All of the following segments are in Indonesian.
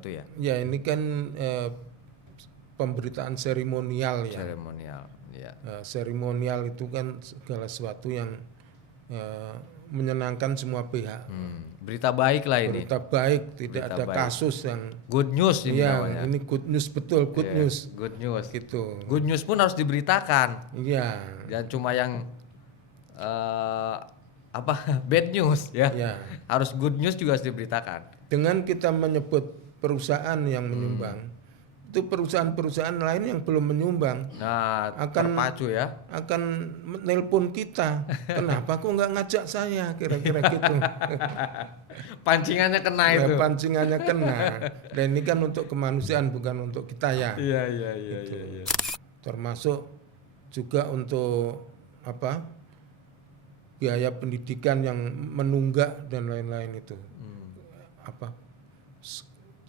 tertentu ya? Ya ini kan pemberitaan seremonial ya. Seremonial, ya. Seremonial itu kan segala sesuatu yang menyenangkan semua pihak. Berita baik lah ini. Berita baik, tidak Berita ada baik. kasus yang Good news ini namanya. ini good news, betul good Iya, news good news. gitu. Good news pun harus diberitakan. Iya. Jangan cuma yang bad news ya. Iya. Harus good news juga harus diberitakan. Dengan kita menyebut perusahaan yang menyumbang, itu perusahaan-perusahaan lain yang belum menyumbang Nah, akan terpacu ya. akan menelpon kita. Kenapa kok nggak ngajak saya? Kira-kira gitu. Pancingannya kena Ya, itu. pancingannya kena. Dan ini kan untuk kemanusiaan, bukan untuk kita ya. Iya. Termasuk juga untuk biaya pendidikan yang menunggak dan lain-lain itu.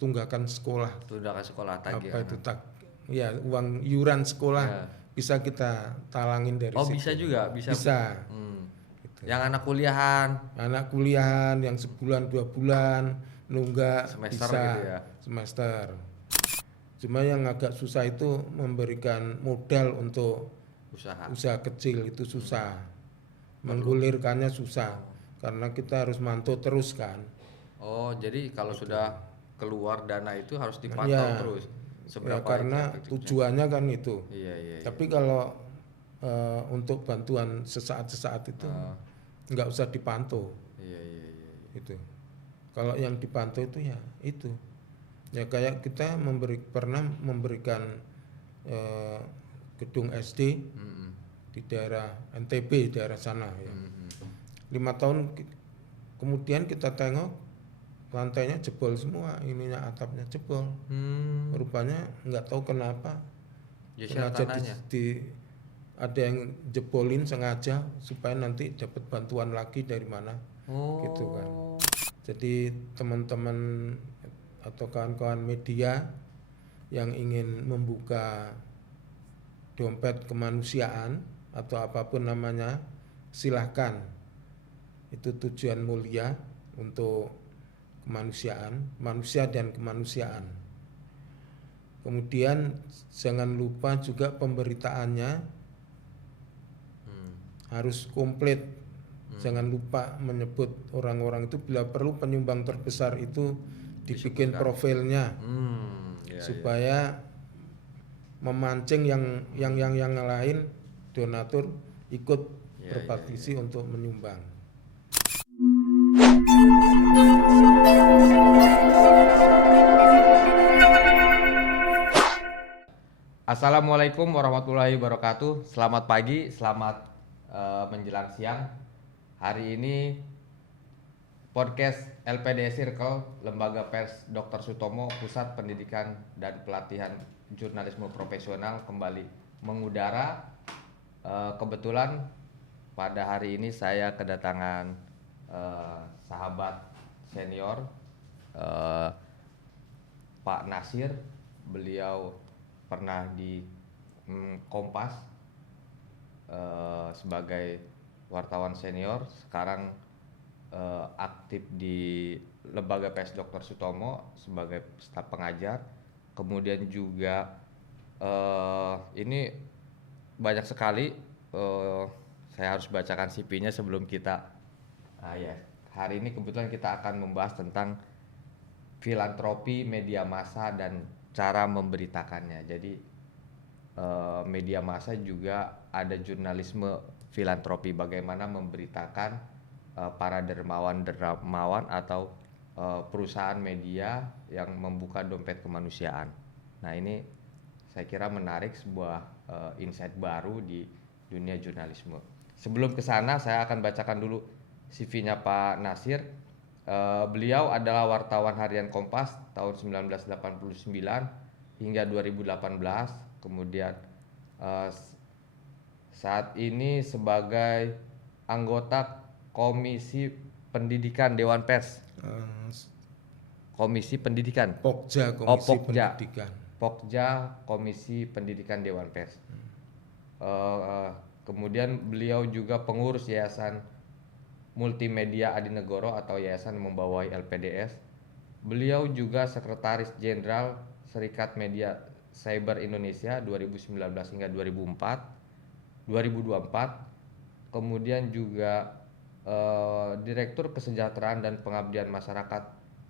Tunggakan sekolah. Tunggakan sekolah tagihan. Uang iuran sekolah Ya. bisa kita talangin dari Oh, situ. bisa juga, bisa. Gitu. Yang anak kuliahan, yang sebulan 2 bulan nunggak semester bisa gitu ya. semester. Cuma yang agak susah itu memberikan modal untuk usaha kecil itu susah. Menggulirkannya susah karena kita harus mantau terus kan. Oh, jadi kalau sudah keluar dana itu harus dipantau Ya. terus. Ya, karena tujuannya kan itu. Iya. Tapi kalau untuk bantuan sesaat itu nggak usah dipantau. Iya. Itu. Kalau yang dipantau itu ya itu. Ya kayak kita pernah memberikan gedung SD di daerah NTB, daerah sana ya. 5 tahun kemudian kita tengok lantainya jebol semua, ininya atapnya jebol. Rupanya nggak tahu kenapa. Sengaja ada yang jebolin sengaja supaya nanti dapat bantuan lagi dari mana. Gitu kan. Jadi teman-teman atau kawan-kawan media yang ingin membuka dompet kemanusiaan atau apapun namanya, silahkan. Itu tujuan mulia untuk kemanusiaan, manusia dan kemanusiaan. Kemudian jangan lupa juga pemberitaannya harus komplit. Jangan lupa menyebut orang-orang itu, bila perlu penyumbang terbesar itu dibikin profilnya supaya memancing yang lain donatur ikut berpartisi untuk menyumbang. Assalamualaikum warahmatullahi wabarakatuh. Selamat pagi, selamat menjelang siang. Hari ini podcast LPD Circle, Lembaga Pers Dr. Sutomo, Pusat Pendidikan dan Pelatihan Jurnalisme Profesional kembali mengudara. Kebetulan pada hari ini saya kedatangan sahabat senior Pak Nasir. Beliau pernah di Kompas sebagai wartawan senior, sekarang aktif di Lembaga Pers Dr. Sutomo sebagai staf pengajar. Kemudian juga ini banyak sekali, saya harus bacakan CV-nya sebelum kita hari ini kebetulan kita akan membahas tentang filantropi media massa dan cara memberitakannya. Jadi media massa juga ada jurnalisme filantropi, bagaimana memberitakan para dermawan atau perusahaan media yang membuka dompet kemanusiaan. Nah, ini saya kira menarik, sebuah insight baru di dunia jurnalisme. Sebelum ke sana saya akan bacakan dulu CV-nya Pak Nasir. Beliau adalah wartawan harian Kompas tahun 1989 hingga 2018. Kemudian saat ini sebagai anggota Komisi Pendidikan Dewan Pers. Komisi Pendidikan. Pokja, Komisi Pendidikan. Pokja, Komisi Pendidikan Dewan Pers. Kemudian beliau juga pengurus Yayasan Multimedia Adinegoro atau yayasan membawahi LPDS. Beliau juga Sekretaris Jenderal Serikat Media Cyber Indonesia 2019 hingga 2024. Kemudian juga Direktur Kesejahteraan dan Pengabdian Masyarakat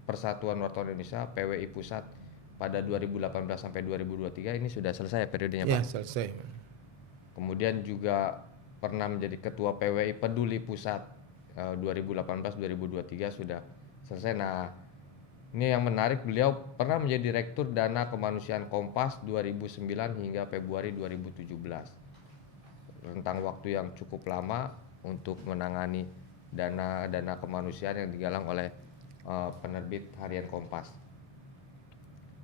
Persatuan Wartawan Indonesia PWI Pusat pada 2018 sampai 2023. Ini sudah selesai periodenya, Ya, Pak? selesai. Kemudian juga pernah menjadi Ketua PWI Peduli Pusat 2018-2023 sudah selesai. Nah, ini yang menarik, beliau pernah menjadi Direktur Dana Kemanusiaan Kompas 2009 hingga Februari 2017. Rentang waktu yang cukup lama untuk menangani dana kemanusiaan yang digalang oleh penerbit harian Kompas.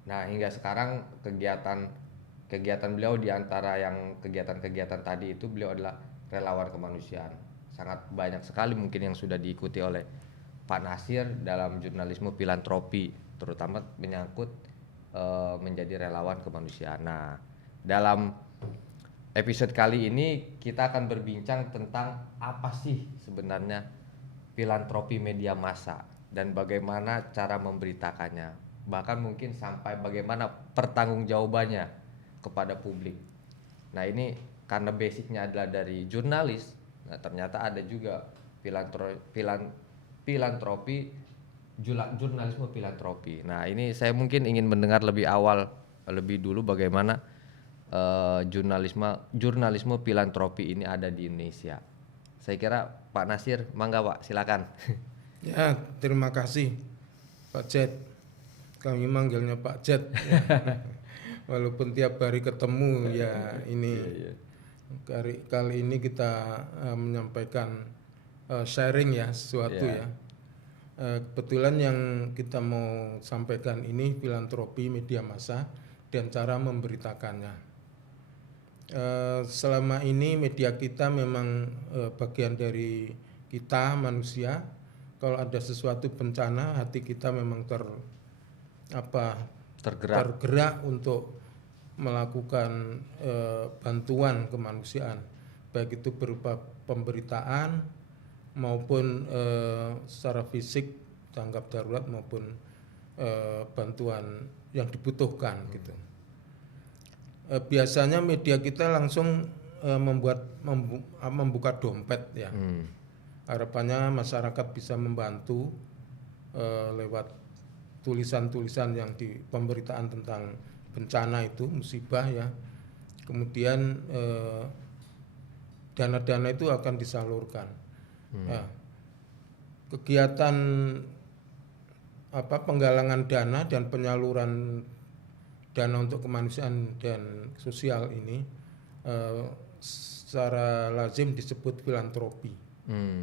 Nah, hingga sekarang kegiatan beliau di antara yang kegiatan-kegiatan tadi itu, beliau adalah relawan kemanusiaan. Sangat banyak sekali mungkin yang sudah diikuti oleh Pak Nasir dalam jurnalisme filantropi, terutama menyangkut menjadi relawan kemanusiaan. Nah, dalam episode kali ini kita akan berbincang tentang apa sih sebenarnya filantropi media massa dan bagaimana cara memberitakannya, bahkan mungkin sampai bagaimana pertanggungjawabannya kepada publik. Nah, ini karena basicnya adalah dari jurnalis, nah ternyata ada juga jurnalisme filantropi. Nah, ini saya mungkin ingin mendengar lebih dulu bagaimana jurnalisme filantropi ini ada di Indonesia. Saya kira Pak Nasir, mangga Pak, silakan. Ya, terima kasih Pak Jet. Kami manggilnya Pak Jet. Ya. Walaupun tiap hari ketemu ya ini. Kali ini kita menyampaikan sharing ya sesuatu ya. Kebetulan yang kita mau sampaikan ini filantropi media massa dan cara memberitakannya. Selama ini media kita memang bagian dari kita manusia. Kalau ada sesuatu bencana, hati kita memang tergerak untuk melakukan bantuan kemanusiaan, baik itu berupa pemberitaan maupun secara fisik tanggap darurat maupun bantuan yang dibutuhkan gitu. Biasanya media kita langsung membuka dompet ya. Harapannya masyarakat bisa membantu lewat tulisan-tulisan yang di pemberitaan tentang bencana itu, musibah ya. Kemudian dana-dana itu akan disalurkan. Nah, kegiatan penggalangan dana dan penyaluran dana untuk kemanusiaan dan sosial ini secara lazim disebut filantropi.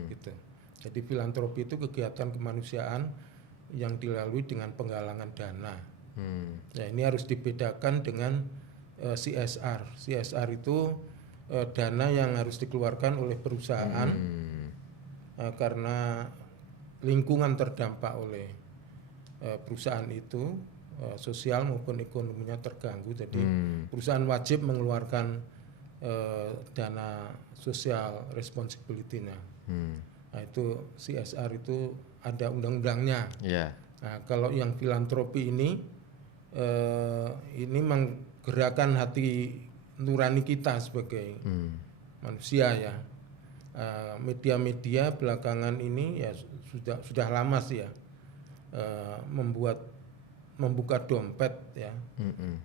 Gitu. Jadi filantropi itu kegiatan kemanusiaan yang dilalui dengan penggalangan dana. Ya, ini harus dibedakan dengan CSR. CSR itu dana yang harus dikeluarkan oleh perusahaan karena lingkungan terdampak oleh perusahaan itu, sosial maupun ekonominya terganggu. Jadi perusahaan wajib mengeluarkan dana social responsibility-nya. Nah, itu CSR itu ada undang-undangnya. Nah, kalau yang filantropi ini menggerakkan hati nurani kita sebagai manusia ya. Media-media belakangan ini ya sudah lama sih ya membuka dompet ya.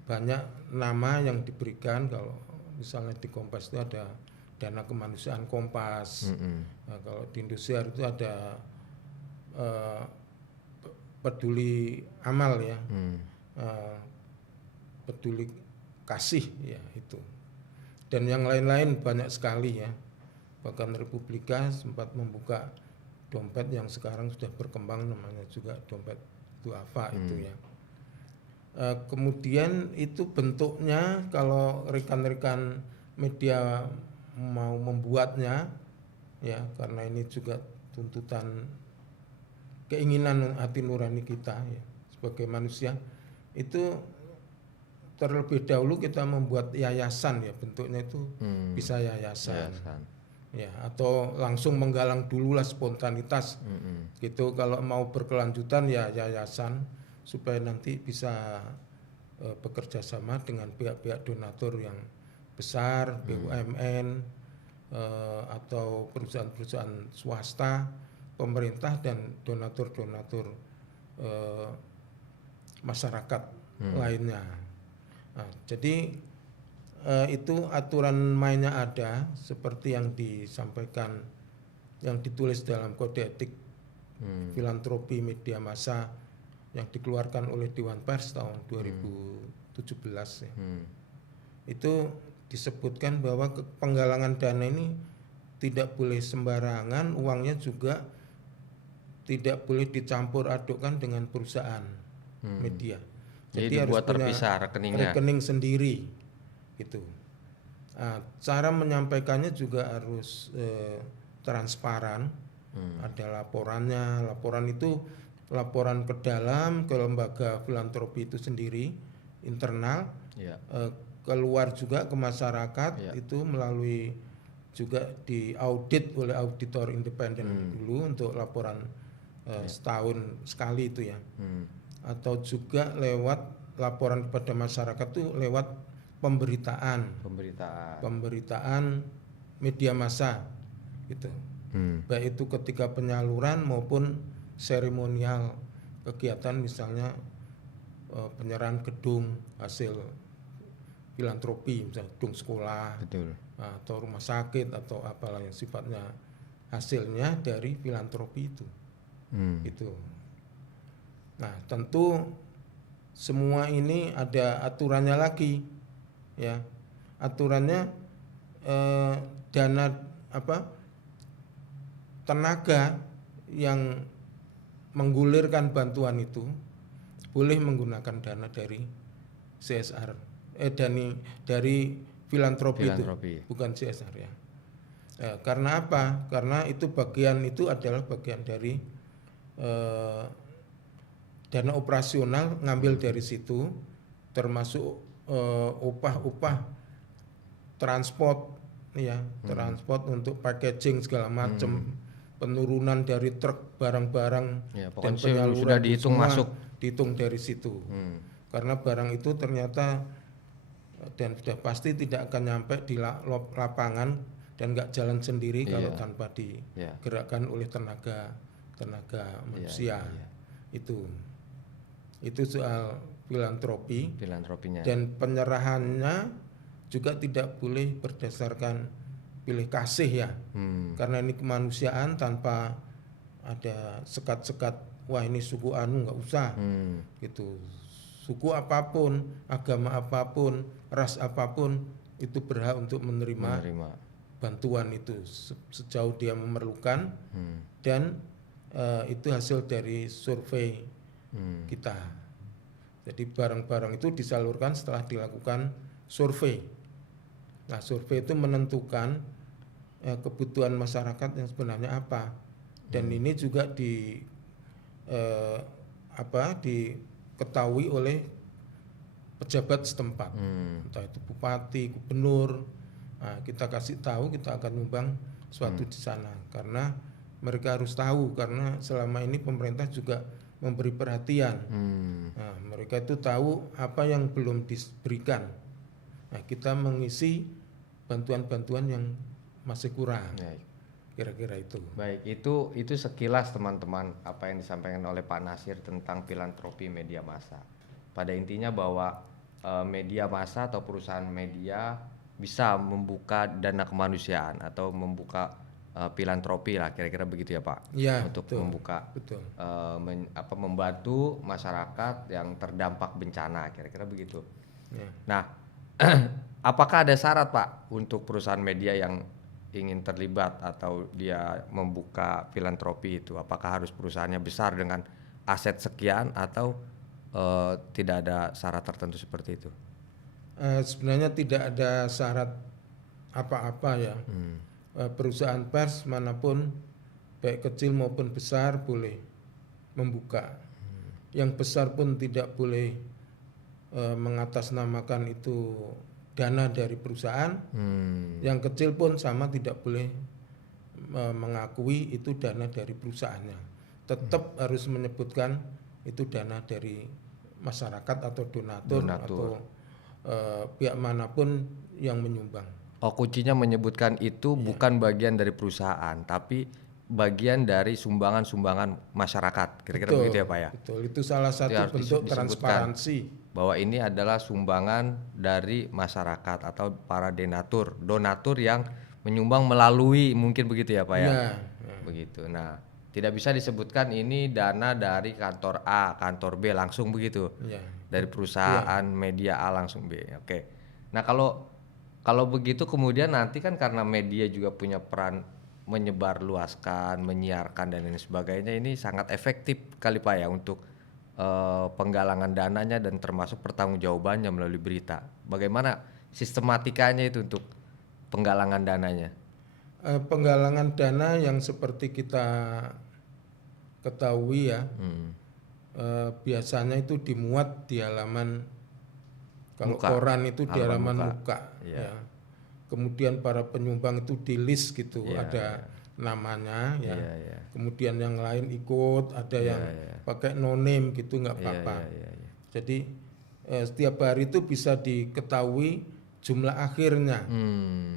Banyak nama yang diberikan. Kalau misalnya di Kompas itu ada dana kemanusiaan Kompas. Nah, kalau di Indonesia itu ada peduli amal ya. Peduli kasih ya itu. Dan yang lain-lain banyak sekali ya. Bahkan Republika sempat membuka dompet yang sekarang sudah berkembang, namanya juga dompet duafa itu ya. Kemudian itu bentuknya kalau rekan-rekan media mau membuatnya ya, karena ini juga tuntutan keinginan hati nurani kita ya sebagai manusia, itu terlebih dahulu kita membuat yayasan ya, bentuknya itu bisa yayasan. Ya, atau langsung menggalang dulu lah spontanitas gitu. Kalau mau berkelanjutan ya yayasan. supaya nanti bisa bekerja sama dengan pihak-pihak donatur yang besar, BUMN atau perusahaan-perusahaan swasta, pemerintah dan donatur-donatur masyarakat lainnya. Nah, jadi itu aturan mainnya ada seperti yang disampaikan, yang ditulis dalam kode etik filantropi media massa yang dikeluarkan oleh Dewan Pers tahun 2017 ya. Itu disebutkan bahwa penggalangan dana ini tidak boleh sembarangan, uangnya juga tidak boleh dicampur adukkan dengan perusahaan media. Jadi harus dibuat punya terpisah rekeningnya. rekening sendiri gitu. Nah, cara menyampaikannya juga harus transparan. Ada laporannya. Laporan itu laporan ke dalam ke lembaga filantropi itu sendiri internal, keluar juga ke masyarakat, itu melalui juga diaudit oleh auditor independen dulu untuk laporan setahun sekali itu ya. Atau juga lewat laporan kepada masyarakat itu lewat pemberitaan media massa gitu. Baik itu ketika penyaluran maupun seremonial kegiatan, misalnya penyerahan gedung hasil filantropi, misalnya gedung sekolah. Betul. Atau rumah sakit atau apalah yang sifatnya hasilnya dari filantropi itu. Gitu. Nah, tentu semua ini ada aturannya lagi ya. Aturannya dana tenaga yang menggulirkan bantuan itu boleh menggunakan dana dari CSR, dari filantropi itu, bukan CSR ya. Karena apa? Karena itu adalah bagian dari dana operasional, ngambil dari situ, termasuk upah transport ya, transport untuk packaging segala macam, penurunan dari truk barang-barang dan penyaluran sudah dihitung masuk, dihitung dari situ. Karena barang itu ternyata dan sudah pasti tidak akan nyampe di lapangan dan nggak jalan sendiri kalau tanpa digerakkan oleh tenaga manusia. Itu soal filantropinya. Dan penyerahannya juga tidak boleh berdasarkan pilih kasih ya. Karena ini kemanusiaan, tanpa ada sekat-sekat, wah ini suku anu, nggak usah. Gitu. Suku apapun, agama apapun, ras apapun itu berhak untuk menerima bantuan itu sejauh dia memerlukan. Dan itu hasil dari survei kita. Jadi barang-barang itu disalurkan setelah dilakukan survei. Nah, survei itu menentukan kebutuhan masyarakat yang sebenarnya apa. Dan ini juga diketahui oleh pejabat setempat, entah itu bupati, gubernur. Nah, kita kasih tahu kita akan nyumbang suatu di sana, karena mereka harus tahu, karena selama ini pemerintah juga memberi perhatian. Nah, mereka itu tahu apa yang belum diberikan. Nah, kita mengisi bantuan-bantuan yang masih kurang. Kira-kira itu. Baik, itu sekilas teman-teman apa yang disampaikan oleh Pak Nasir tentang filantropi media massa. Pada intinya bahwa media massa atau perusahaan media bisa membuka dana kemanusiaan atau membuka filantropi lah, kira-kira begitu ya Pak, untuk membuka membantu masyarakat yang terdampak bencana, kira-kira begitu. Nah, apakah ada syarat Pak untuk perusahaan media yang ingin terlibat atau dia membuka filantropi itu? Apakah harus perusahaannya besar dengan aset sekian atau tidak ada syarat tertentu seperti itu? Sebenarnya tidak ada syarat apa-apa ya. Perusahaan pers manapun, baik kecil maupun besar, boleh membuka. Yang besar pun tidak boleh mengatasnamakan itu dana dari perusahaan. Yang kecil pun sama, tidak boleh mengakui itu dana dari perusahaannya. Tetap harus menyebutkan itu dana dari masyarakat atau donatur. Donatur. Atau pihak manapun yang menyumbang. Oh, kuncinya menyebutkan itu bukan bagian dari perusahaan, tapi bagian dari sumbangan-sumbangan masyarakat. Kira-kira Betul, begitu ya Pak ya? betul. Itu salah satu harus bentuk disebutkan transparansi. bahwa ini adalah sumbangan dari masyarakat atau para donatur yang menyumbang melalui, mungkin begitu ya Pak ya? Ya, Begitu. Nah, tidak bisa disebutkan ini dana dari kantor A, kantor B langsung begitu. ya. Dari perusahaan media A langsung B. Oke. Nah, kalau begitu kemudian nanti kan karena media juga punya peran menyebarluaskan, menyiarkan dan lain sebagainya, ini sangat efektif kali Pak ya untuk penggalangan dananya dan termasuk pertanggungjawabannya melalui berita. Bagaimana sistematikanya itu untuk penggalangan dananya? Penggalangan dana yang seperti kita ketahui ya, biasanya itu dimuat di halaman, kalau Muka. koran itu di Halaman halaman muka. muka. Iya. Ya. Kemudian para penyumbang itu di list gitu, Iya, ada namanya ya. Iya, iya. Kemudian yang lain ikut, ada yang pakai no name gitu, nggak apa-apa. Iya. Jadi setiap hari itu bisa diketahui jumlah akhirnya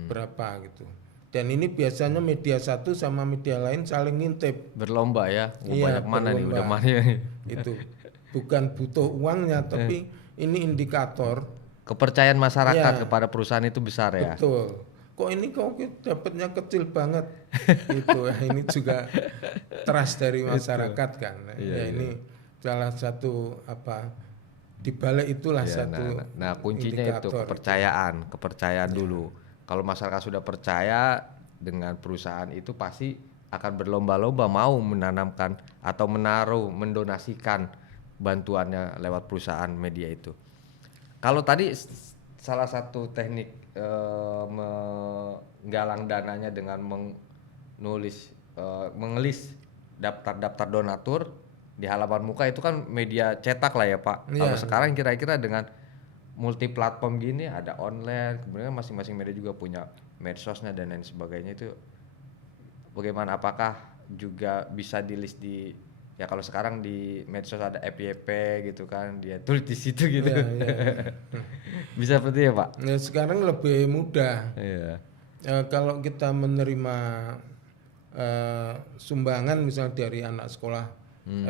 berapa gitu. Dan ini biasanya media satu sama media lain saling ngintip. Berlomba ya. Iya, Banyak mana nih, berlomba. udah mana nih? Itu bukan butuh uangnya, tapi ini indikator. Kepercayaan masyarakat Iya. kepada perusahaan itu besar ya. Betul. Kok ini kok dapatnya kecil banget gitu. Ini juga trust dari masyarakat kan. Ya ini salah satu di balik itulah Iya, satu nah kuncinya itu indikator. kepercayaan dulu. Kalau masyarakat sudah percaya dengan perusahaan itu pasti akan berlomba-lomba mau menanamkan atau mendonasikan bantuannya lewat perusahaan media itu. Kalau tadi salah satu teknik menggalang dananya dengan mengelis daftar-daftar donatur di halaman muka, itu kan media cetak lah ya Pak. Iya. Kalau sekarang kira-kira dengan multi platform gini, ada online, kemudian masing-masing media juga punya medsosnya dan lain sebagainya, itu bagaimana, apakah juga bisa di list di, ya kalau sekarang di medsos ada FYP gitu kan, dia tulis di situ gitu. Iya. Bisa seperti ya Pak? Ya, sekarang lebih mudah. Iya. Kalau kita menerima sumbangan misal dari anak sekolah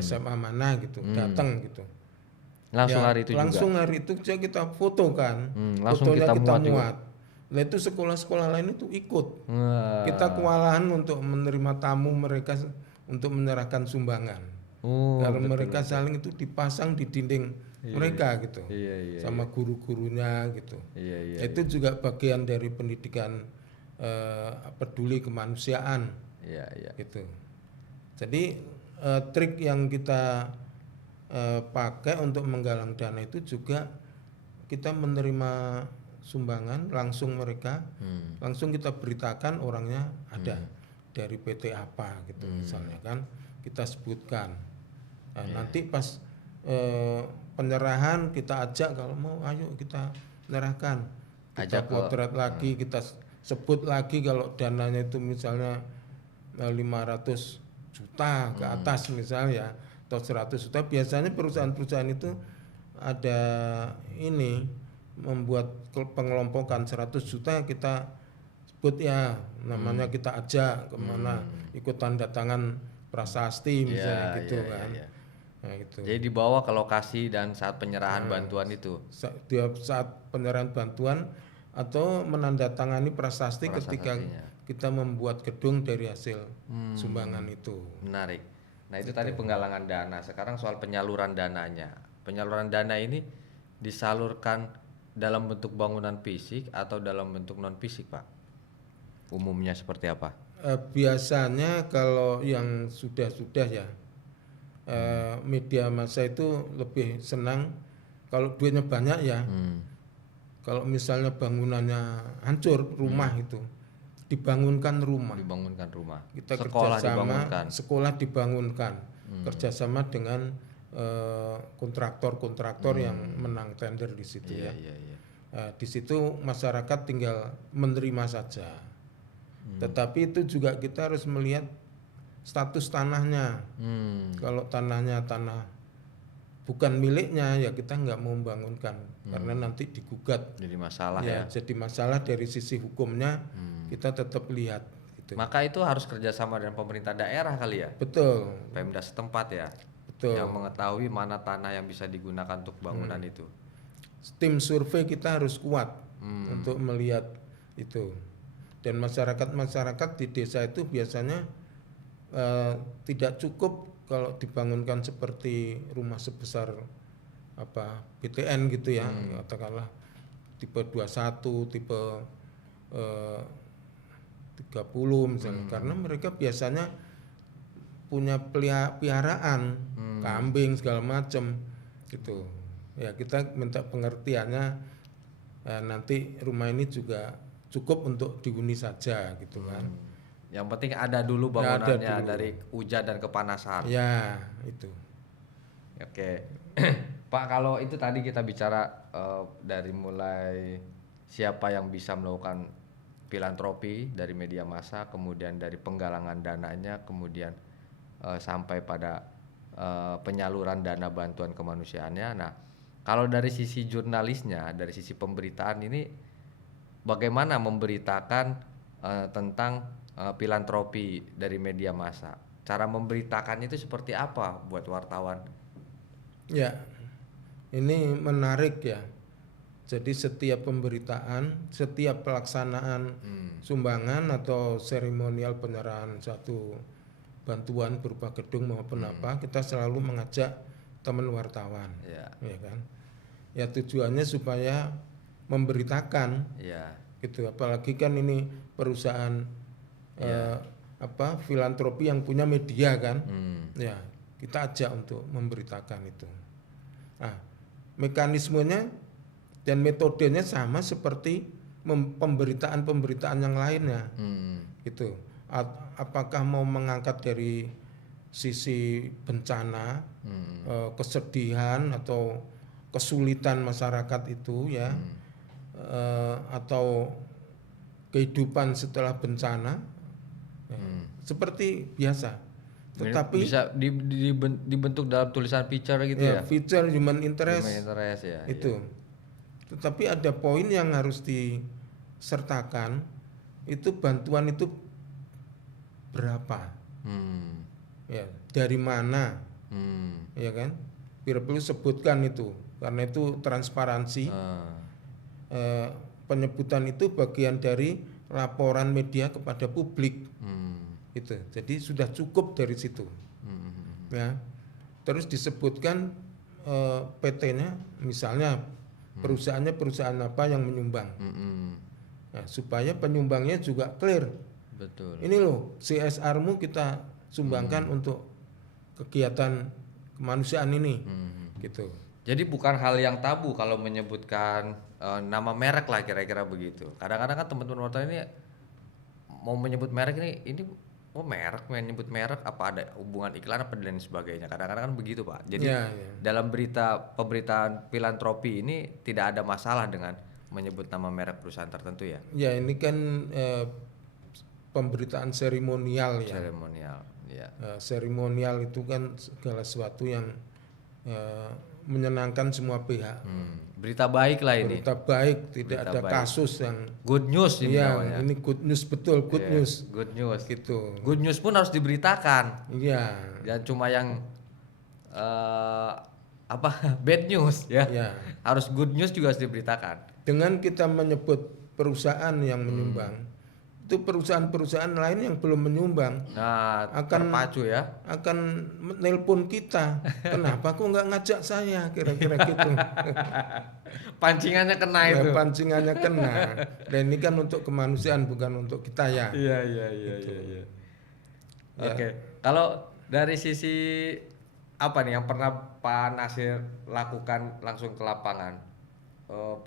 SMA mana gitu, datang gitu. Langsung Ya, hari itu langsung juga. hari itu saja kita foto kan. Langsung Fotonya kita muat juga. muat. Nah itu sekolah-sekolah lain itu ikut. Wah. Kita kewalahan untuk menerima tamu mereka untuk menyerahkan sumbangan. Oh, Karena mereka saling itu dipasang di dinding mereka gitu. Iya. Sama guru-gurunya gitu. Iya. Itu juga bagian dari pendidikan peduli kemanusiaan Iya. gitu. Jadi trik yang kita pakai untuk menggalang dana itu juga kita menerima sumbangan langsung mereka, langsung kita beritakan orangnya ada dari PT apa gitu misalnya kan, kita sebutkan. Nah, nanti pas penyerahan kita ajak, kalau mau ayo kita menyerahkan, kita potret lagi, kita sebut lagi kalau dananya itu misalnya 500 juta ke atas misalnya, atau 100 juta. Biasanya perusahaan-perusahaan itu ada ini membuat pengelompokan 100 juta, kita sebut ya namanya, kita ajak kemana, ikut tanda tangan prasasti misalnya gitu kan. Nah, gitu. Jadi dibawa ke lokasi dan saat penyerahan bantuan itu. Saat penyerahan bantuan atau menandatangani prasasti ketika kita membuat gedung dari hasil sumbangan itu. Menarik. Nah itu tadi penggalangan dana. Sekarang soal penyaluran dananya. Penyaluran dana ini disalurkan dalam bentuk bangunan fisik atau dalam bentuk non fisik Pak? Umumnya seperti apa? Biasanya kalau yang sudah ya, media massa itu lebih senang kalau duitnya banyak ya. Kalau misalnya bangunannya hancur, rumah itu dibangunkan rumah. Kita sekolah dibangunkan. Kerjasama dengan kontraktor yang menang tender di situ ya. Di situ masyarakat tinggal menerima saja. Tetapi itu juga kita harus melihat status tanahnya. Kalau tanahnya tanah bukan miliknya ya kita nggak mau membangunkan karena nanti digugat. Jadi masalah Ya, ya. jadi masalah dari sisi hukumnya kita tetap lihat gitu. Maka itu harus kerjasama dengan pemerintah daerah kali ya, Betul, Pemda setempat ya, betul. yang mengetahui mana tanah yang bisa digunakan untuk bangunan itu. Tim survei kita harus kuat untuk melihat itu. Dan masyarakat di desa itu biasanya tidak cukup kalau dibangunkan seperti rumah sebesar BTN gitu ya, katakanlah tipe 21, tipe 30 misalnya, karena mereka biasanya punya piaraan kambing segala macam gitu. Ya kita minta pengertiannya, nanti rumah ini juga cukup untuk dihuni saja gitu kan. Yang penting ada dulu Ya, ada bangunannya dulu. dari hujan dan kepanasan. Ya itu. Oke, Pak, kalau itu tadi kita bicara dari mulai siapa yang bisa melakukan filantropi dari media massa, kemudian dari penggalangan dananya, kemudian sampai pada penyaluran dana bantuan kemanusiaannya. Nah, kalau dari sisi jurnalisnya, dari sisi pemberitaan ini, bagaimana memberitakan tentang filantropi dari media massa? Cara memberitakannya itu seperti apa buat wartawan? Ya, ini menarik ya. Jadi setiap pemberitaan, setiap pelaksanaan sumbangan atau seremonial penyerahan satu bantuan berupa gedung maupun apa, kita selalu mengajak teman wartawan, Ya, ya kan? Ya tujuannya supaya memberitakan, ya, gitu. Apalagi kan ini perusahaan filantropi yang punya media kan, ya kita ajak untuk memberitakan itu. Nah, mekanismenya dan metodenya sama seperti pemberitaan yang lainnya, gitu. Apakah mau mengangkat dari sisi bencana, kesedihan atau kesulitan masyarakat itu ya, atau kehidupan setelah bencana, seperti biasa. Tetapi bisa dibentuk dalam tulisan feature gitu ya? feature human interest, Human interest ya. itu. Tetapi ada poin yang harus disertakan, itu bantuan itu berapa, ya dari mana, ya kan? Perlu sebutkan itu, karena itu transparansi. Penyebutan itu bagian dari laporan media kepada publik, itu. Jadi sudah cukup dari situ, ya. Terus disebutkan PT-nya, misalnya perusahaan apa yang menyumbang, nah, supaya penyumbangnya juga clear. Betul. Ini loh CSR-mu kita sumbangkan untuk kegiatan kemanusiaan ini, gitu. Jadi bukan hal yang tabu kalau menyebutkan nama merek lah, kira-kira begitu. Kadang-kadang kan teman-teman wartawan ini mau menyebut merek ini merek, menyebut merek apa ada hubungan iklan apa dan sebagainya. Kadang-kadang kan begitu, Pak. Jadi dalam pemberitaan filantropi ini tidak ada masalah dengan menyebut nama merek perusahaan tertentu ya. Ya ini kan pemberitaan seremonial ya. Seremonial, ya. Seremonial itu kan segala sesuatu yang menyenangkan semua pihak. Berita baik lah ini. Berita baik, tidak ada kasus yang good news ini namanya. Ini good news, betul, good news. Good news. Gitu. Good news pun harus diberitakan. Iya. Jangan cuma yang bad news ya. Harus good news juga harus diberitakan. Dengan kita menyebut perusahaan yang menyumbang, itu perusahaan-perusahaan lain yang belum menyumbang akan terpacu ya, akan nelpon kita, kenapa kok nggak ngajak saya, kira-kira gitu. Pancingannya kena itu. Pancingannya kena. Dan ini kan untuk kemanusiaan, bukan untuk kita ya. Iya. Oke. Kalau dari sisi apa nih yang pernah Pak Nasir lakukan langsung ke lapangan,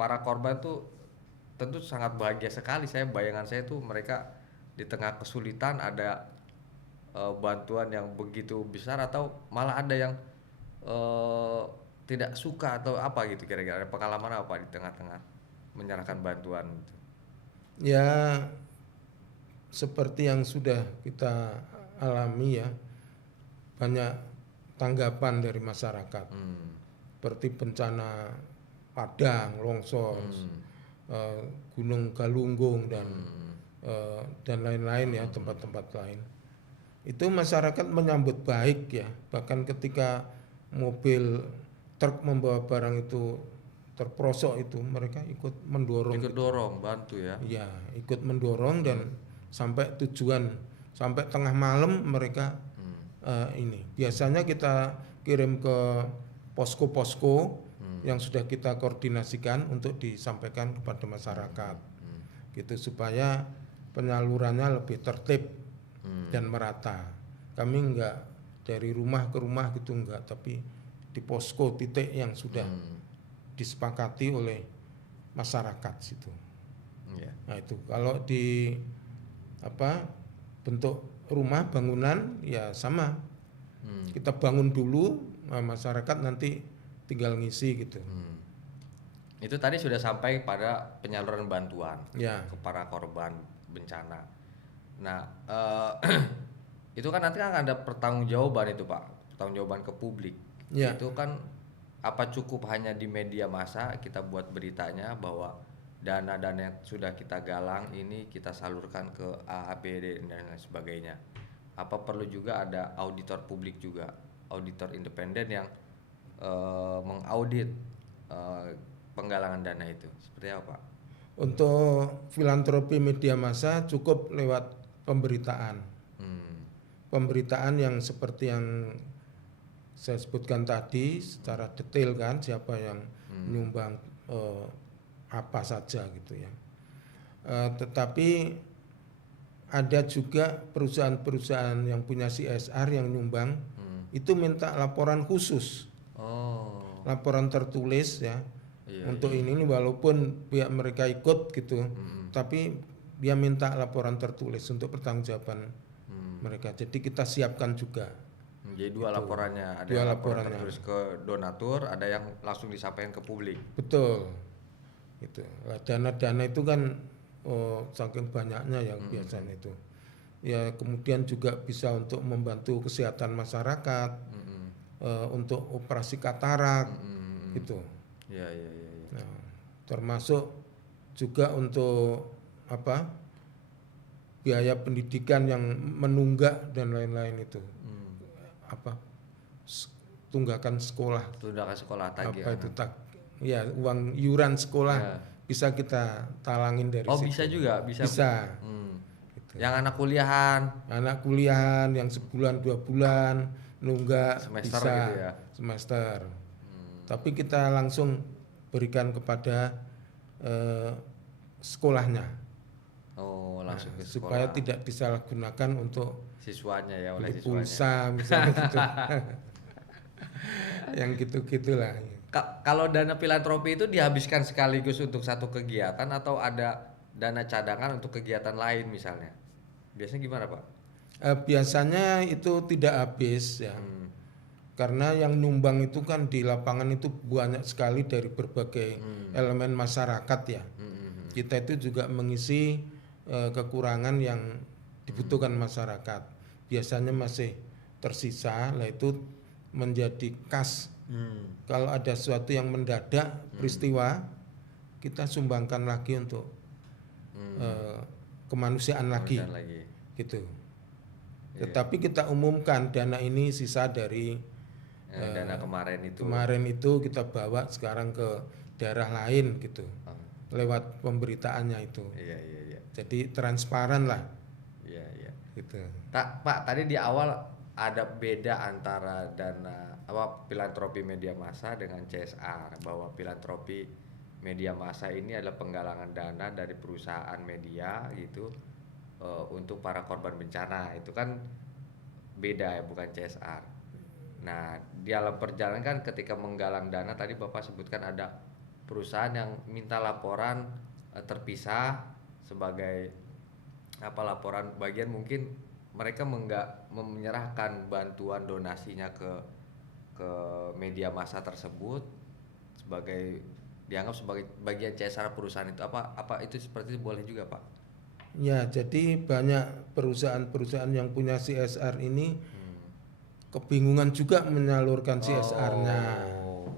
para korban tuh tentu sangat bahagia sekali. Bayangan saya tuh mereka di tengah kesulitan ada bantuan yang begitu besar, atau malah ada yang tidak suka atau apa gitu, kira-kira ada pengalaman apa di tengah-tengah menyerahkan bantuan gitu? Ya seperti yang sudah kita alami ya, banyak tanggapan dari masyarakat. seperti bencana Padang, longsor, Gunung Galunggung dan lain-lain ya, tempat-tempat lain. Itu masyarakat menyambut baik ya, bahkan ketika mobil truk membawa barang itu terperosok itu mereka ikut mendorong. Ikut dorong, bantu ya. Iya, ikut mendorong dan sampai tujuan, sampai tengah malam mereka ini. Biasanya kita kirim ke posko-posko yang sudah kita koordinasikan untuk disampaikan kepada masyarakat, gitu supaya penyalurannya lebih tertib dan merata. Kami enggak dari rumah ke rumah gitu enggak, tapi di posko titik yang sudah disepakati oleh masyarakat situ. Nah itu kalau di bentuk rumah bangunan ya sama, kita bangun dulu, masyarakat nanti tinggal ngisi gitu. Itu tadi sudah sampai pada penyaluran bantuan ya, ke para korban bencana. Nah itu kan nanti akan ada pertanggungjawaban itu Pak, pertanggungjawaban ke publik. ya. Itu kan apa cukup hanya di media massa kita buat beritanya bahwa dana-dana yang sudah kita galang ini kita salurkan ke AAPD dan lain sebagainya. Apa perlu juga ada auditor publik juga, auditor independen yang mengaudit penggalangan dana itu? Seperti apa? Untuk filantropi media massa cukup lewat pemberitaan. Pemberitaan yang seperti yang saya sebutkan tadi secara detail kan, siapa yang menyumbang apa saja gitu ya. Tetapi ada juga perusahaan-perusahaan yang punya CSR yang nyumbang itu minta laporan khusus, laporan tertulis ya. Untuk ini walaupun pihak mereka ikut gitu, tapi dia minta laporan tertulis untuk pertanggungjawaban mereka. Jadi kita siapkan juga. Jadi dua itu. Laporannya, ada dua yang laporannya tertulis ke donatur, ada yang langsung disampaikan ke publik. Betul. Itu dana-dana itu kan saking banyaknya yang biasanya itu. Ya kemudian juga bisa untuk membantu kesehatan masyarakat, untuk operasi katarak, gitu. Ya. Nah, termasuk juga untuk biaya pendidikan yang menunggak dan lain-lain itu. Tunggakan sekolah. Tagihan. Itu ya uang iuran sekolah bisa kita talangin dari situ. Bisa juga, bisa. Gitu. Yang anak kuliahan yang sebulan 2 bulan nunggak semester bisa gitu ya. Semester. Tapi kita langsung berikan kepada sekolahnya. Langsung ke sekolah. Supaya tidak disalahgunakan untuk siswanya ya, oleh siswanya. Pulsa misalnya gitu. Yang gitu-gitulah. Kalau dana filantropi itu dihabiskan sekaligus untuk satu kegiatan atau ada dana cadangan untuk kegiatan lain misalnya? Biasanya gimana Pak? Biasanya itu tidak habis ya. Karena yang nyumbang itu kan di lapangan itu banyak sekali dari berbagai elemen masyarakat ya. Kita itu juga mengisi kekurangan yang dibutuhkan masyarakat. Biasanya masih tersisa, lah itu menjadi kas. Kalau ada sesuatu yang mendadak peristiwa, kita sumbangkan lagi untuk kemanusiaan lagi. Gitu. Tetapi kita umumkan dana ini sisa dari dana kemarin itu. Kemarin itu kita bawa sekarang ke daerah lain gitu. Lewat pemberitaannya itu. Iya. Jadi transparan lah. Iya. Gitu. Pak, tadi di awal ada beda antara dana filantropi media massa dengan CSR, bahwa filantropi media massa ini adalah penggalangan dana dari perusahaan media gitu untuk para korban bencana. Itu kan beda ya, bukan CSR. Nah, di dalam perjalanan kan ketika menggalang dana tadi Bapak sebutkan ada perusahaan yang minta laporan terpisah sebagai laporan bagian, mungkin mereka menyerahkan bantuan donasinya ke media massa tersebut sebagai dianggap sebagai bagian CSR perusahaan itu. Apa itu seperti itu boleh juga Pak? Ya, jadi banyak perusahaan-perusahaan yang punya CSR ini kebingungan juga menyalurkan CSR-nya.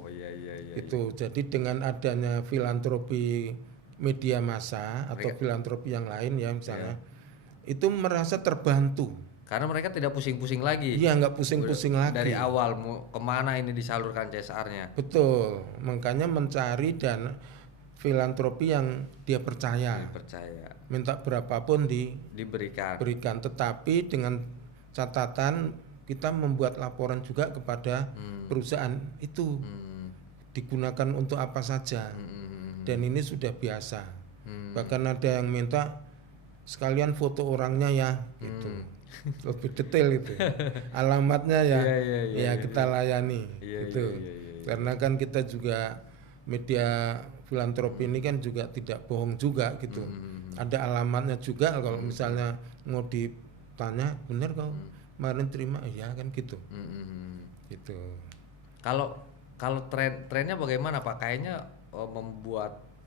Iya. Itu. Jadi dengan adanya filantropi media massa atau filantropi yang lain ya misalnya, itu merasa terbantu. Karena mereka tidak pusing-pusing lagi. Iya, nggak pusing-pusing lagi. Dari awal kemana ini disalurkan CSR-nya. Betul. Makanya mencari dan filantropi yang dia percaya. Minta berapapun diberikan. Tetapi dengan catatan kita membuat laporan juga kepada perusahaan itu. Digunakan untuk apa saja. Dan ini sudah biasa. Bahkan ada yang minta sekalian foto orangnya ya, gitu. Lebih detail itu. Alamatnya ya, kita layani gitu. Karena kan kita juga media filantropi ini kan juga tidak bohong juga gitu. Ada alamatnya juga kalau misalnya mau ditanya, benar kau kemarin terima, ya kan gitu. Gitu. Kalau trennya bagaimana Pak? Kayaknya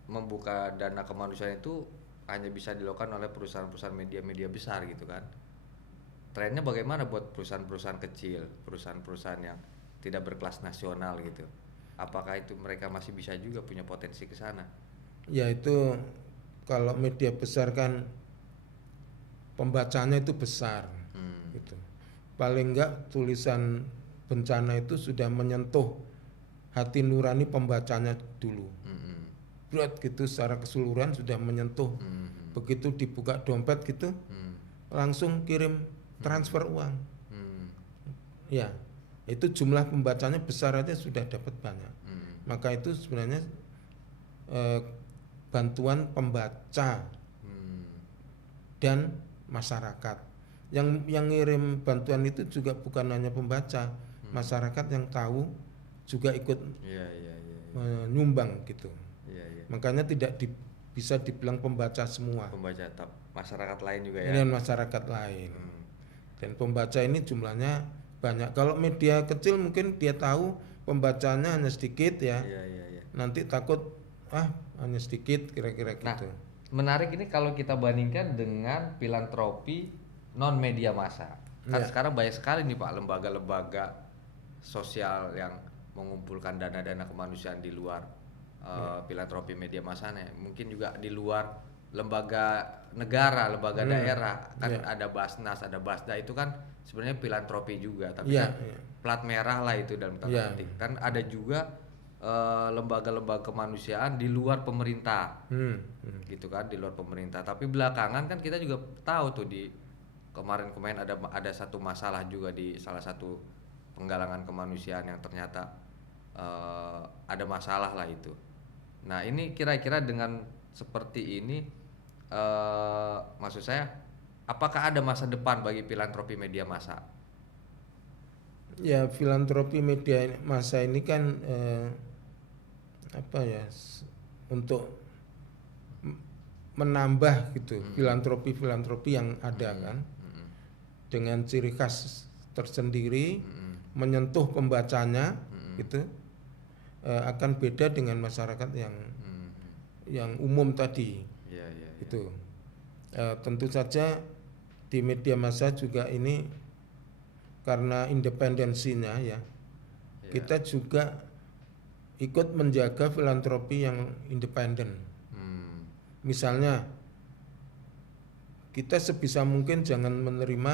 membuka dana kemanusiaan itu hanya bisa dilakukan oleh perusahaan-perusahaan media besar gitu kan. Trennya bagaimana buat perusahaan-perusahaan kecil, perusahaan-perusahaan yang tidak berkelas nasional gitu? Apakah itu mereka masih bisa juga punya potensi ke sana? Ya itu kalau media besar kan pembacanya itu besar gitu. Paling enggak tulisan bencana itu sudah menyentuh hati nurani pembacanya dulu. Berat gitu secara keseluruhan sudah menyentuh. Begitu dibuka dompet gitu langsung kirim transfer uang. Ya, itu jumlah pembacanya besar aja sudah dapat banyak. Maka itu sebenarnya bantuan pembaca dan masyarakat. Yang ngirim bantuan itu juga bukan hanya pembaca, masyarakat yang tahu juga ikut menyumbang gitu. Makanya tidak bisa dibilang pembaca semua. Pembaca masyarakat lain juga ya. Dan masyarakat lain. Dan pembaca ini jumlahnya banyak. Kalau media kecil mungkin dia tahu pembacanya hanya sedikit ya. Nanti takut hanya sedikit kira-kira gitu. Menarik ini kalau kita bandingkan dengan filantropi non media massa. Kan sekarang banyak sekali nih Pak lembaga-lembaga sosial yang mengumpulkan dana-dana kemanusiaan di luar filantropi media massanya. Mungkin juga di luar lembaga negara, lembaga daerah. Kan ada Basnas, ada Basda, itu kan sebenarnya filantropi juga, tapi kan plat merah lah itu dalam tanda petik. Kan ada juga lembaga-lembaga kemanusiaan di luar pemerintah, gitu kan, di luar pemerintah. Tapi belakangan kan kita juga tahu tuh di kemarin-kemarin ada satu masalah juga di salah satu penggalangan kemanusiaan yang ternyata ada masalah lah itu. Nah ini kira-kira dengan seperti ini, maksud saya, apakah ada masa depan bagi filantropi media massa? Ya filantropi media massa ini kan untuk menambah gitu filantropi yang ada kan dengan ciri khas tersendiri, menyentuh pembacanya gitu, akan beda dengan masyarakat yang umum tadi. Itu tentu saja di media massa juga ini karena independensinya kita juga ikut menjaga filantropi yang independen. Misalnya kita sebisa mungkin jangan menerima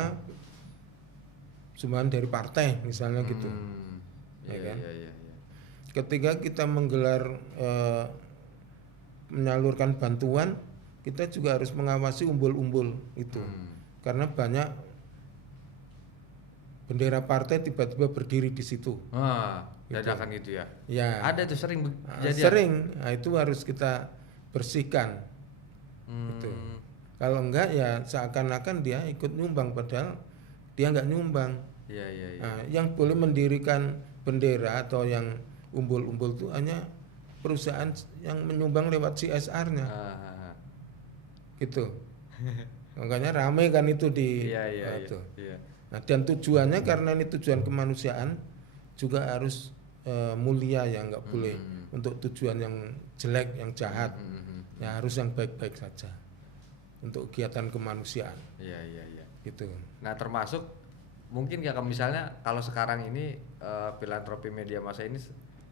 sumbangan dari partai misalnya gitu. Kan? Ketika kita menggelar menyalurkan bantuan, kita juga harus mengawasi umbul-umbul itu. Karena banyak bendera partai tiba-tiba berdiri di situ. Dadakan gitu ya. Ada itu sering kejadian. Sering. Nah, itu harus kita bersihkan. Gitu. Kalau enggak ya seakan-akan dia ikut nyumbang padahal dia enggak nyumbang. Nah, yang boleh mendirikan bendera atau yang umbul-umbul itu hanya perusahaan yang menyumbang lewat CSR-nya. Gitu. Makanya ramai kan itu di itu. Nah, dan tujuannya karena ini tujuan kemanusiaan juga harus mulia ya, nggak boleh untuk tujuan yang jelek, yang jahat. Ya harus yang baik-baik saja untuk kegiatan kemanusiaan. Gitu. Nah, termasuk mungkin ya misalnya kalau sekarang ini filantropi media massa ini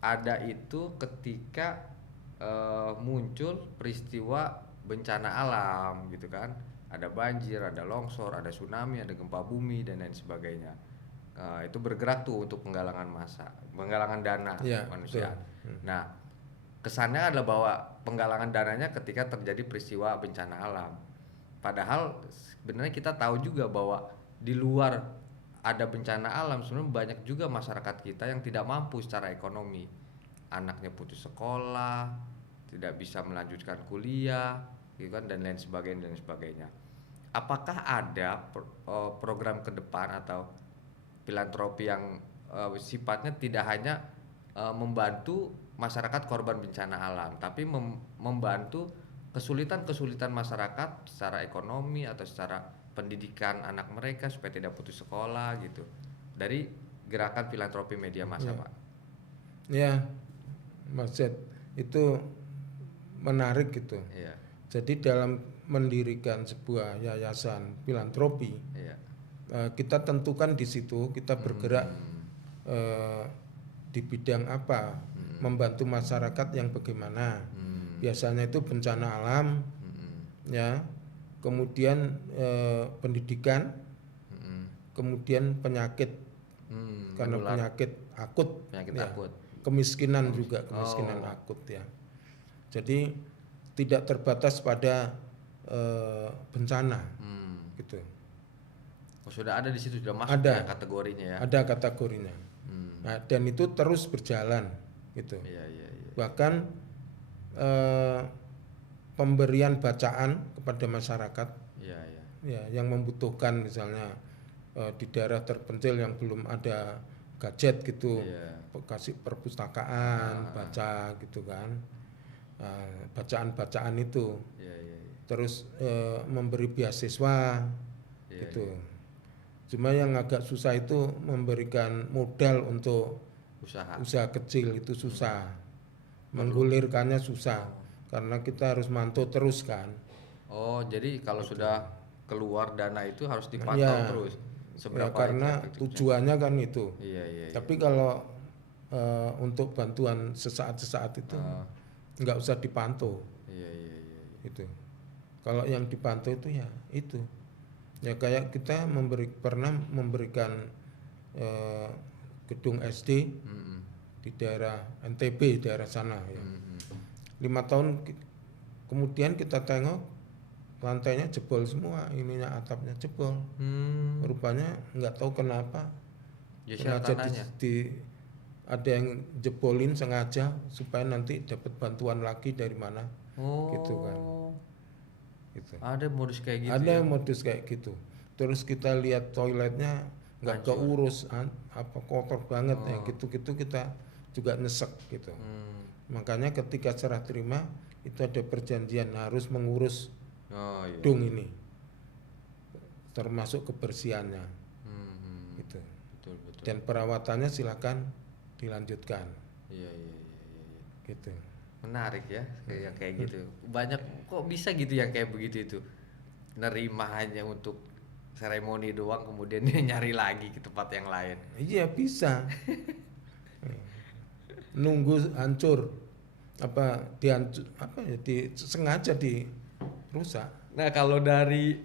ada itu ketika muncul peristiwa bencana alam gitu kan, ada banjir, ada longsor, ada tsunami, ada gempa bumi dan lain sebagainya. Itu bergerak tuh untuk penggalangan dana Ya, manusia. betul. Nah, kesannya adalah bahwa penggalangan dananya ketika terjadi peristiwa bencana alam. Padahal sebenarnya kita tahu juga bahwa di luar ada bencana alam sebenarnya banyak juga masyarakat kita yang tidak mampu secara ekonomi. Anaknya putus sekolah, tidak bisa melanjutkan kuliah, gitu kan, dan lain sebagainya. Apakah ada program ke depan atau filantropi yang sifatnya tidak hanya membantu masyarakat korban bencana alam, tapi membantu kesulitan masyarakat secara ekonomi atau secara pendidikan anak mereka supaya tidak putus sekolah gitu, dari gerakan filantropi media massa, Ya. Pak? Ya, Mas Zed, itu menarik gitu. Iya, Jadi dalam mendirikan sebuah yayasan filantropi, iya. kita tentukan di situ kita bergerak eh, di bidang apa, membantu masyarakat yang bagaimana. Biasanya itu bencana alam, ya, kemudian pendidikan, kemudian penyakit, karena Menular, penyakit akut, penyakit ya, akut. kemiskinan juga, kemiskinan akut ya. Jadi tidak terbatas pada bencana, gitu. Oh, sudah ada di situ, sudah masuk Ada. ya kategorinya ya. Ada kategorinya. Nah, dan itu terus berjalan, gitu. Iya. Bahkan pemberian bacaan kepada masyarakat, Iya. ya, yang membutuhkan, misalnya di daerah terpencil yang belum ada gadget gitu, Iya. kasih perpustakaan, baca gitu kan, bacaan-bacaan itu, Iya. terus memberi beasiswa gitu. Cuma yang agak susah itu memberikan modal untuk usaha kecil, itu susah, menggulirkannya susah, karena kita harus mantau terus kan. Oh, jadi kalau sudah keluar dana itu harus dipantau Ya, terus ya, seberapa karena efektifnya. tujuannya kan itu. Iya. Tapi kalau untuk bantuan sesaat-sesaat itu nggak usah dipantau, Iya. itu. Kalau yang dipantau itu ya itu, ya kayak kita pernah memberikan gedung SD di daerah NTB, daerah sana ya. 5 tahun kemudian kita tengok lantainya jebol semua, ininya atapnya jebol. Rupanya nggak tahu kenapa, Geser sengaja tanahnya. ada yang jebolin sengaja supaya nanti dapat bantuan lagi dari mana, Oh. gitu kan. Gitu. Ada modus kayak gitu Ada ya. modus kayak gitu. Terus kita lihat toiletnya nggak keurus, apa kotor banget, ya gitu-gitu kita juga nyesek gitu. Makanya ketika serah terima itu ada perjanjian harus mengurus Oh iya. gedung ini, termasuk kebersihannya, gitu. Betul. Dan perawatannya silakan dilanjutkan, Iya. gitu. Menarik ya, kayak gitu. Banyak kok bisa gitu yang kayak begitu itu. Nerima hanya untuk seremoni doang, kemudian dia nyari lagi ke tempat yang lain. Iya bisa. Nunggu hancur, sengaja dirusak. Nah, kalau dari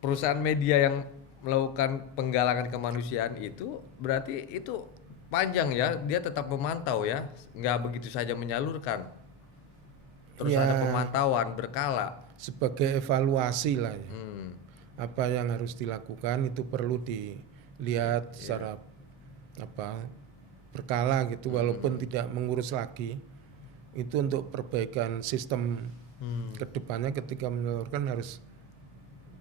perusahaan media yang melakukan penggalangan kemanusiaan itu berarti itu panjang ya, dia tetap memantau ya, nggak begitu saja menyalurkan. Terus Ya, ada pemantauan berkala. sebagai evaluasi lah ya. Apa yang harus dilakukan itu perlu dilihat secara berkala gitu, walaupun tidak mengurus lagi. Itu untuk perbaikan sistem kedepannya ketika menyalurkan harus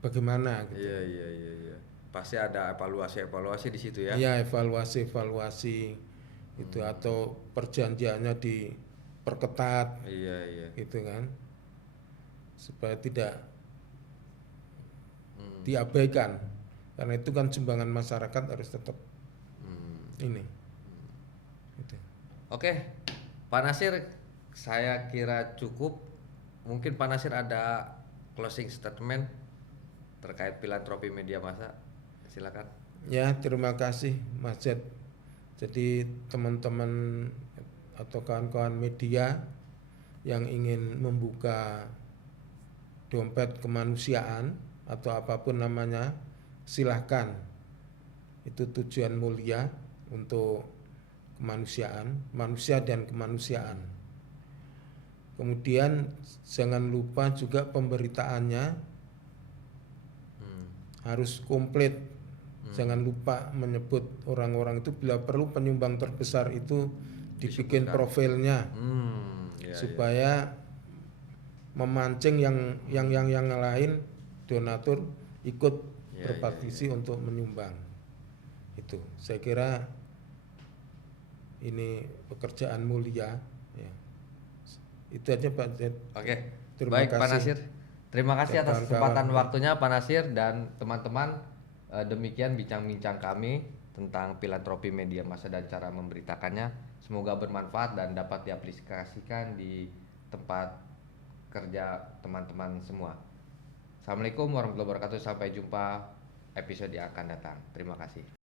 bagaimana gitu. Iya. Pasti ada evaluasi di situ ya. Iya, evaluasi itu, atau perjanjiannya diperketat. Iya. Gitu kan, supaya tidak diabaikan, karena itu kan sumbangan masyarakat harus tetap ini. Gitu. Oke, Pak Nasir, saya kira cukup. Mungkin Pak Nasir ada closing statement terkait filantropi media massa, silakan. Ya, terima kasih Mas Zed. Jadi teman-teman atau kawan-kawan media yang ingin membuka dompet kemanusiaan atau apapun namanya, silahkan. Itu tujuan mulia untuk kemanusiaan, manusia dan kemanusiaan. Kemudian jangan lupa juga pemberitaannya harus komplit. Jangan lupa menyebut orang-orang itu, bila perlu penyumbang terbesar itu dibikin profilnya supaya memancing yang lain donatur ikut berpartisi untuk menyumbang. Itu saya kira ini pekerjaan mulia ya. Itu aja Pak Zed. Oke. Terima Baik kasih. Pak Nasir. Terima kasih atas Kawan-kawan. kesempatan waktunya Pak Nasir dan teman-teman. Demikian bincang-bincang kami tentang filantropi media massa dan cara memberitakannya. Semoga bermanfaat dan dapat diaplikasikan di tempat kerja teman-teman semua. Assalamualaikum warahmatullahi wabarakatuh. Sampai jumpa episode yang akan datang. Terima kasih.